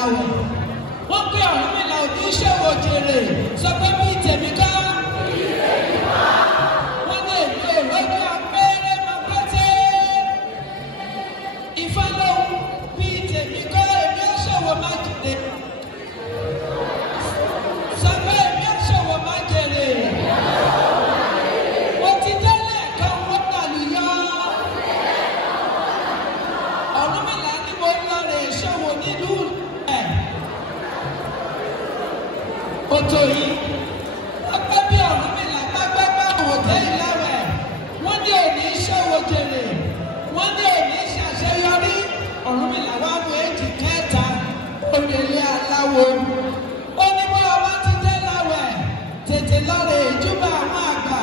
láwẹ̀. Wọ́n pé Ọ̀rúnmìlà ò ní ṣòwò jèrè sọ pé bí tèmi ká. Wọ́n ní èmi ò lójú abẹ́rẹ́ máa pẹ́tẹ́. Ifá lóhùn bí tèmi ká èmi ò ṣòwò máa jèrè. Sọ pé èmi ò ṣòwò máa jèrè. Mo ti délé kan wọ́n lálùyọ. Ọ̀rúnmìlà ni mo lọ rè ṣòwò nílùú ẹ̀. Oto yìí, wọ́n pẹ́ bí Ọ̀rúnmìlà bá gbẹ́gbẹ́ òwòtẹ́ ìlàwẹ̀. Wọ́n ní òní ṣòwò jèrè. Wọ́n ní òní ṣàṣeyọrí. Ọ̀rúnmìlà wá mú èjì kẹta òrèlé aláwo. Ó ní bọ́ ọba ti dé láwẹ̀ tètè lọ́rẹ̀ ìjúbà àwọn àgbà.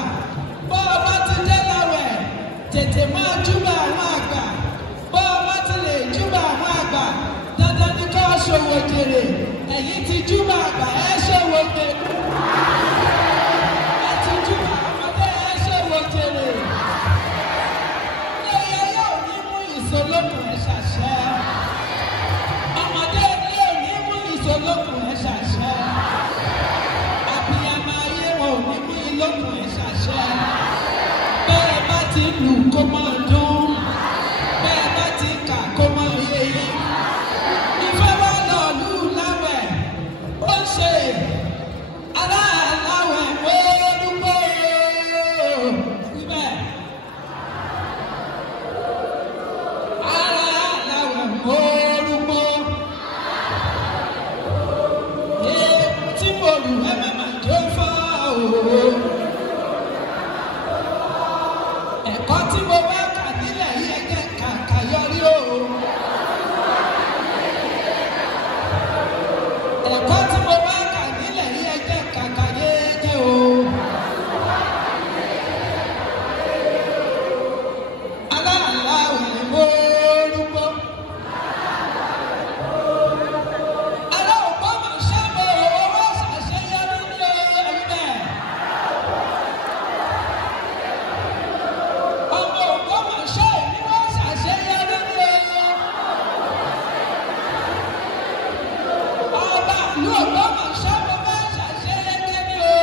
Bọ́ ọba ti dé láwẹ̀ tètè máa júbà àwọn àgbà. Bọ́ ọba ti lè júbà àwọn àgbà dandan ní ká ṣòwò jèrè. Ẹ̀yin ti júbà àgbà ẹ ṣòwò jèrè. Ẹ ti júbà ọmọdé ẹ ṣòwò jèrè. Ẹyẹ yóò ní mú ìsolókùn ẹ ṣàṣẹ. Ọmọdé ni yóò ní mú ìsolókùn ẹ ṣàṣẹ. Àbíyamọ ayé wọn ò ní mú ìlókùn ẹ ṣàṣẹ. Bẹ́ẹ̀ bá ti lù kó máa dún. Bẹ́ẹ̀ bá ti kà kó máa yé yín. Ifá wá lọ lù láwẹ̀. Ó ṣe aláàláwẹ̀ mórúkọ síbẹ̀. Aláàláwẹ̀ mórúkọ. Èèmù tí mo lù ẹ má mà jó fọ́ o. Ẹ̀kọ́ tí mo bá kà nílẹ̀ yìí ẹ jẹ́ kàkà yọrí o. Ẹ̀kọ́ tí mo bá kà nílẹ̀ yìí ẹ jẹ́ kàkà yéé o. Aláàláwẹ̀ mórúkọ. Aláòpọ̀ mà ṣàbẹ̀ owó ṣàṣeyọrí ní ẹgbẹ́. Ọmọ ògbó mà ṣe èmi wọ́n ṣàṣeyọrí ní ẹgbẹ́. Ọba ìlú ògbó mà ṣàbẹ̀ bá ṣàṣeyọrí ní o.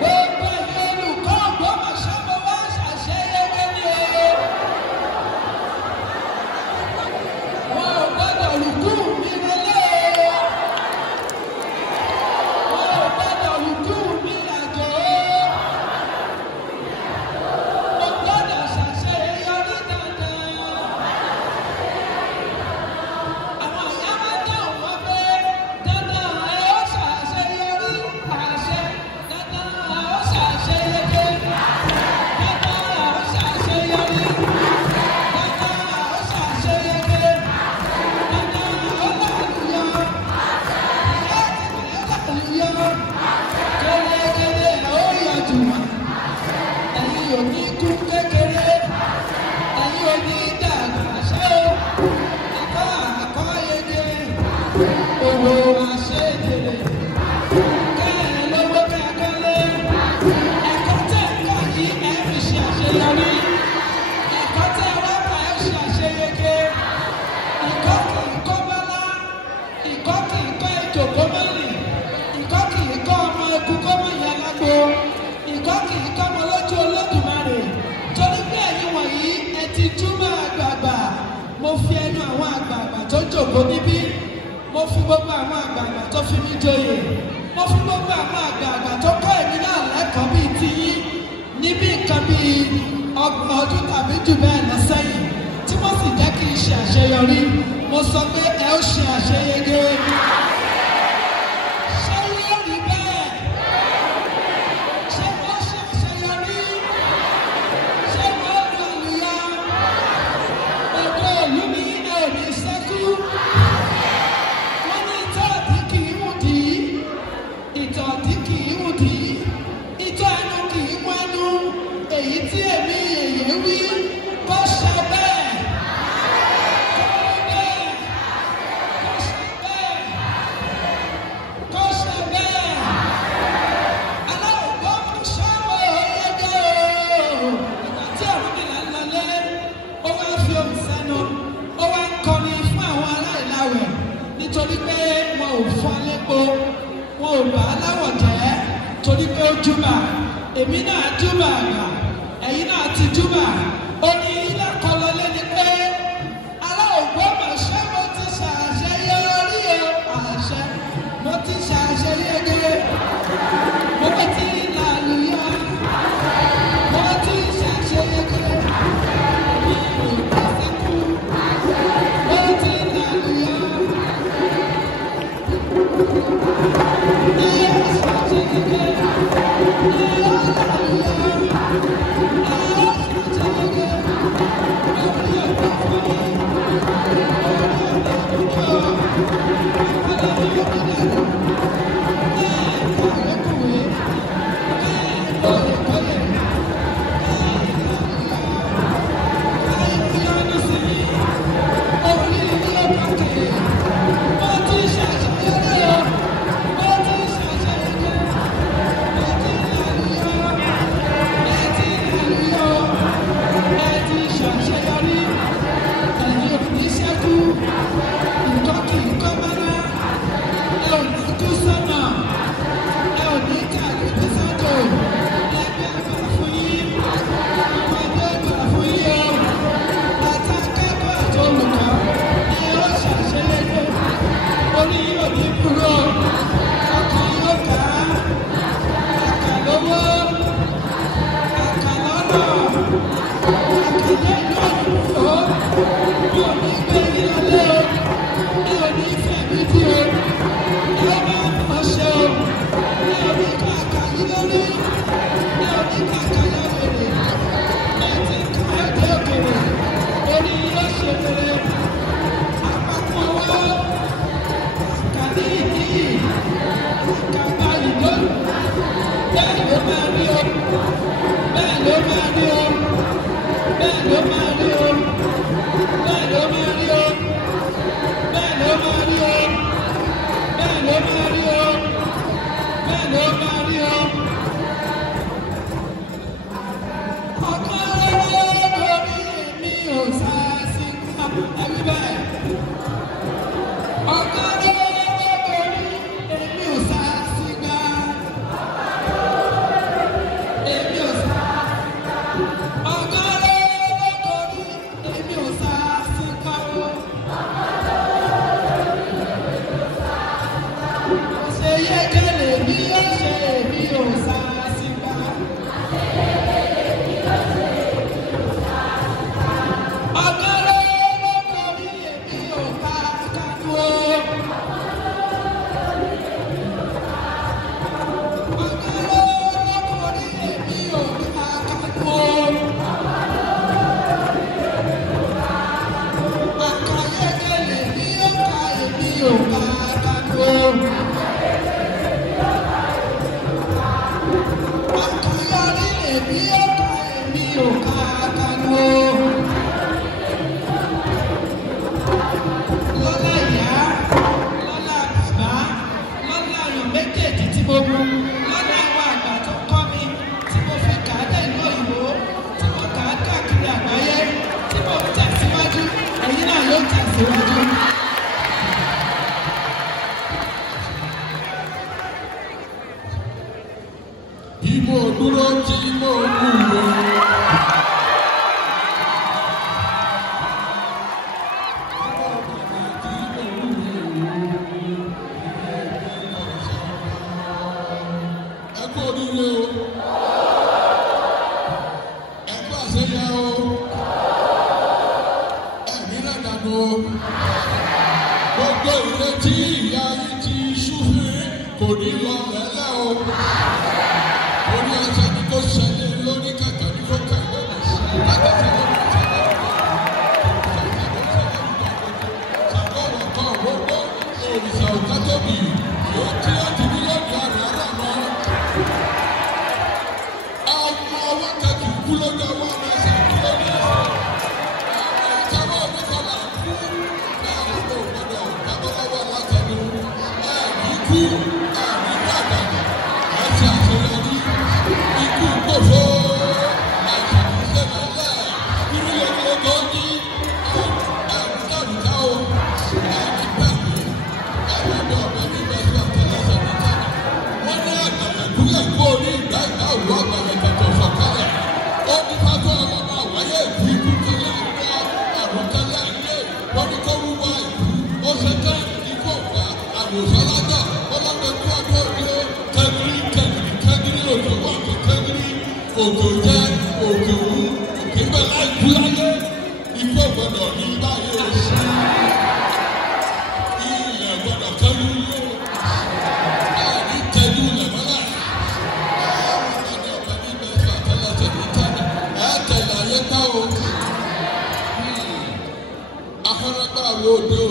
Gbogbo ẹ̀yin olùkọ́ ògbó mà ṣàbẹ̀ bá ṣàṣeyọrí ní o. Wọn ò gbọ́dọ̀ lùkú mi lélẹ̀ o. Wọn ò gbọ́dọ̀ lùkú mi làjò o. Mo gbọ́dọ̀ ṣàṣeyọrí dandan. Àwọn ìyá máa dáhùn wọ́n pé dandan ẹ ó ṣàṣeyọrí àṣẹ. Dandan ẹ ó ṣàṣeyege. Dandan ẹ ó ṣàṣeyọrí. Dandan ẹ ó ṣàṣeyege. Dandan ẹ ó lálùyọ. Ìyá ti lè lálùyọ. Kérékéré ẹ ó yọjú wọn. Ẹ̀yin ò ní kú kékeré. Ẹ̀yin ò ní dàgbà ṣé o. Ẹ̀kọ́ àkọ́yege. Owó àṣejèrè. Kẹ́ ẹ lówó kẹ́kẹ́lé. Ẹ̀kọ́ tẹ̀ ń kọ́ yìí ẹ fi ṣe àṣeyọrí. Ẹ̀kọ́ tẹ̀ wá kà ẹ ṣe àṣeyege. Ìkọ́ kì í kọ́ bọ́lá. Ìkọ́ kì í kọ́ ìjòkó mọ́lì. Ìkọ́ kì í kọ́ ọmọ eku kó mọ̀ yẹn lágbo. Ìkọ́ kì í kọ́ ọmọ lójú Olódùmarè. Torí pé ẹ̀yin wọ̀nyí ẹ ti júmọ̀ àgbààgbà. Mo fi ẹnu àwọn àgbààgbà tó jòkó níbí. Mo fi gbogbo àwọn àgbààgbà tó fi mí joyè. Mo fi gbogbo àwọn àgbààgbà tó kọ́ èmi náà lẹ́kọ̀ọ́ bíi tiyín. Níbi nǹkan bíi ọgbọ̀n ọdún tàbí jù bẹ́ẹ̀ lọ sẹ́yìn. Tí wọ́n sì jẹ́ kí n ṣe àṣeyọrí. Mo sọ pé ẹ ó ṣe àṣeyege. Ṣé yóò rí bẹ́ẹ̀? Ṣé wọ́n ṣe àṣeyọrí? Ṣé wọ́n lu àlùyọ? Ògo ìlú mi ẹ ò ní ṣẹ́kù. Wọ́n ní ìtọ́ ọ̀dí kì í wù dí. Ìtọ̀ ọ̀dí kì í wù dí. Ìtọ́ ẹnu kì í wọ́n ẹnu. Èyí tí èmi èyí wí kó ṣe bẹ́ẹ̀. Kó rí bẹ́ẹ̀. Kó ṣe bẹ́ẹ̀. nítorí pé wọn ò fọ́ lépo wọn ò bá aláwọ̀ jẹ́ torí pé ó júbà èmi náà júbà àgbà ẹ̀yin náà ti júbà ó ní ilé kọlọ lẹ́ni pé ará Ògbómọ̀ṣọ́ mo ti ṣàṣeyọrí o àṣẹ mo ti ṣàṣeyege mo ti làlùyọ mo ti ṣàṣeyege mi ò tẹ̀síkú mo ti làlùyọ iye ṣàṣeyege iye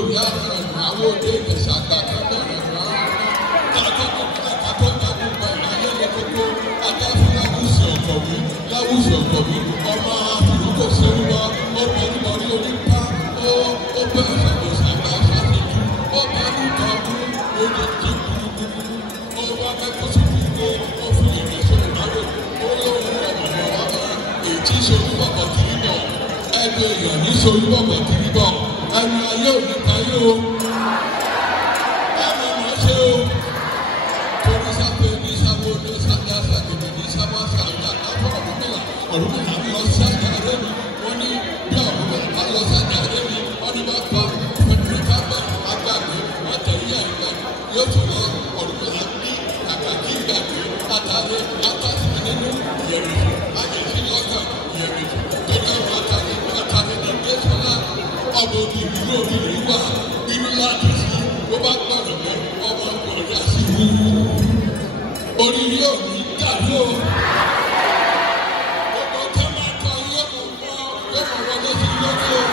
ìyá àwọn òde ìṣàgbà tẹ́lẹ̀ rẹ̀ tàkókò tàkókò gbogbo ayẹyẹ gbogbo adáfún láwùsì ọ̀kọ̀wé ọmọ àbúrúkọ sẹ́wọ́ ọmọ onímọ̀rí onípa ó bẹ́ ìṣàgbà ṣàṣejù ọmọ nípa ọdún oúnjẹ tí kúrúkúrú ọmọ akẹ́kọ̀ọ́ sí ìdílé ọ̀fun ìrẹsọ̀ ìbálò olóhùn ọmọ ètí ìṣòwò kiri bọ̀ ẹnu èèyàn ní ìṣòwò kiri bọ̀ ẹnu ayé òní tayé o ẹnu ọmọ ṣe o torí sáfẹ́ ní sáwọ́ ní sájà sàgbẹ̀mẹ̀ ní sábà sàjà káfọ́ ọ̀rùnmọ̀lá lọ sí àjà rẹ̀ mi wọ́n ní bí ọ̀rùnmọ̀lá lọ sí àjà rẹ̀ mi wọ́n ní bá pa pẹ̀lúkà bá agbágbé àtẹ̀yẹ ìgbà yóò tún lọ ọ̀rùnmọ̀lá ní àgbàjì ìgbàgbé àtàlẹ́ àtàsí nínú yẹ̀rì àjẹsí lọ́kàn yẹ̀rì torí ọ̀rọ̀ àtàlẹ́ ní gbèsọ́lá ọmọ òbí lórí ìwà inú láti sí ó bá gbọ́dọ̀ lọ ọmọ ọgbọ̀n àti wúwú orí yóò ní dàbí o. Gbogbo tó máa kọ yóò mọ̀ wọlé sí lókè o.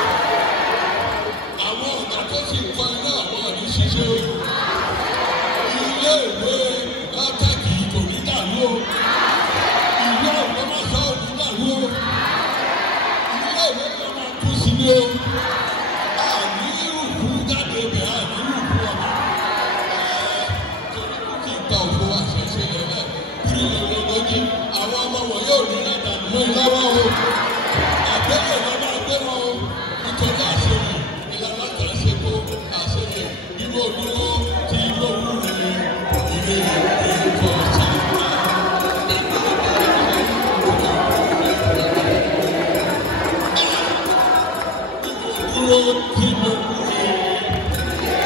Àwọn ọ̀gá tó sì kọ iná àwọn ọ̀rí ṣiṣẹ́ o. Ilé ìwé látàkì kò ní dàbí o. Ìlú ọ̀gbọ́n máa sọ òní dàbí o. Ilé ìwé ló máa kú sí ní o. Àwọn ọmọ wọn yóò rí àdàlù mọ́ ìlọ́wọ́ o àgbẹ̀wò ló máa gbé wọn o nítorí àṣeyẹ ìlànà àtàṣekó àṣeyẹ inú olówó tí inú owó rẹ ilé ìkọ̀ ọ̀sán. Dúró tí inú owó rẹ.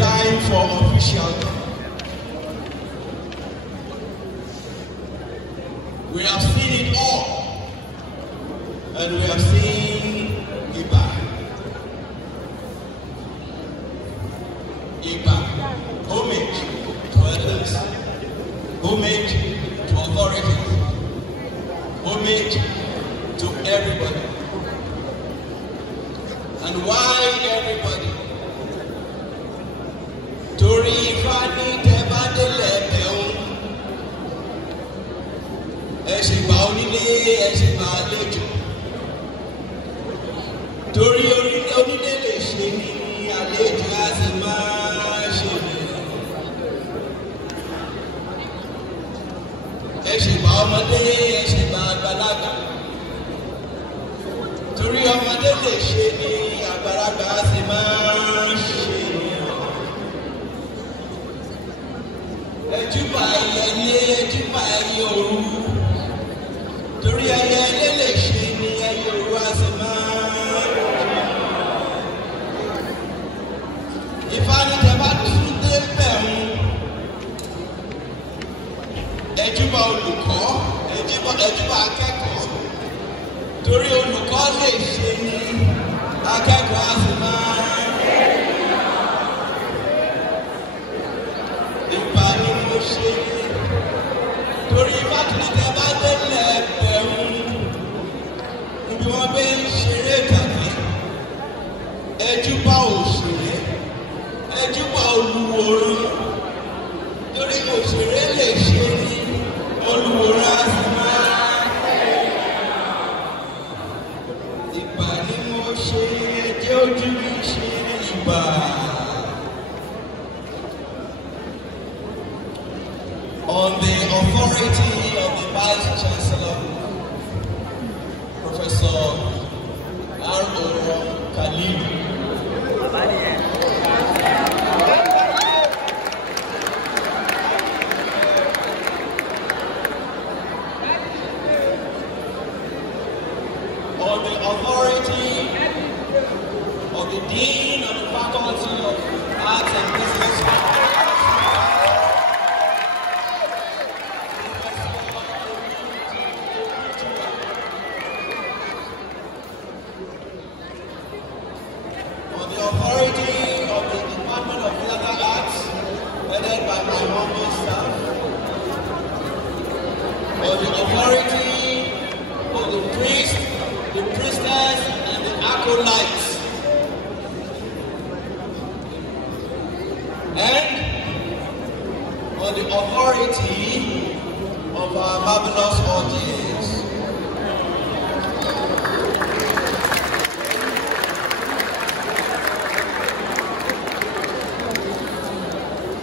time for official. We have seen it all, and we have seen Iba. Iba, homage to elders, homage to authorities, homage to everybody. And why everybody? Torí Ifá ní tẹ́ bá délẹ̀ bẹ̀rùn. Ẹ ṣe gbà onílé, ẹ ṣe gbà àlejò. Torí onílé lè ṣe ní àlejò á sì máa ṣe ní. Ẹ ṣe gbà ọmọdé, ẹ ṣe gbà àgbàlagbà. Torí ọmọdé lè ṣe ní àgbàlagbà á sì máa ṣe ní. Ẹjúbà ẹyẹlé, ẹjúbà ẹyẹ òru. Torí ẹyẹlé lè ṣe ní ẹyẹ òru á sì máa ṣe. Ifá ní tẹ́ bá tún dé bẹ̀rù. Ẹjúbà olùkọ́, ẹjúbà akẹ́kọ̀ọ́. Torí olùkọ́ lè ṣe ní akẹ́kọ̀ọ́ á sì máa ṣe. Ìbà ni mo ṣe. Torí fátìlítẹ̀ bá délẹ̀ bẹ̀rù. Ibi wọ́n gbé ń ṣeré tàbí. Ẹjúbà òṣèré, ẹjúbà olùwòran. Torí òṣèré lè ṣe ní olùwòran á sì máa ṣe. Ìbà ni mo ṣe, jẹ́ ojú mi ṣe ìbà. On the authority of the Vice Chancellor, Professor R.O. Khalid. On the authority of the Dean of the Faculty of Arts and Business. On the authority of the Department of Theatre Arts, headed by my humble staff. On the authority of the priest, the priestess, and the acolytes. And on the authority of our marvelous audience.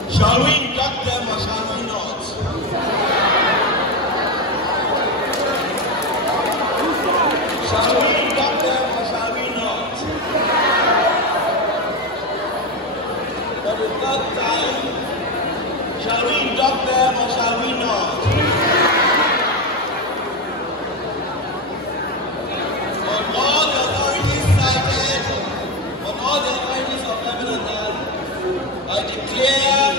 Shall we induct them or shall we not? Shall we induct them or shall we not? For the third time, shall we induct them or shall we not? On all the authorities cited, on all the authorities of heaven and earth, I declare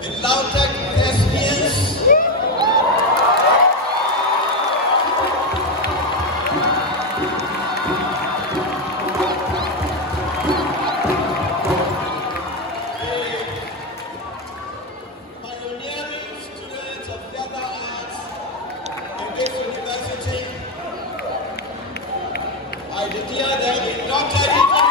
the Lautech Thespians pioneering students of theatre arts in this university. I declare them inducted into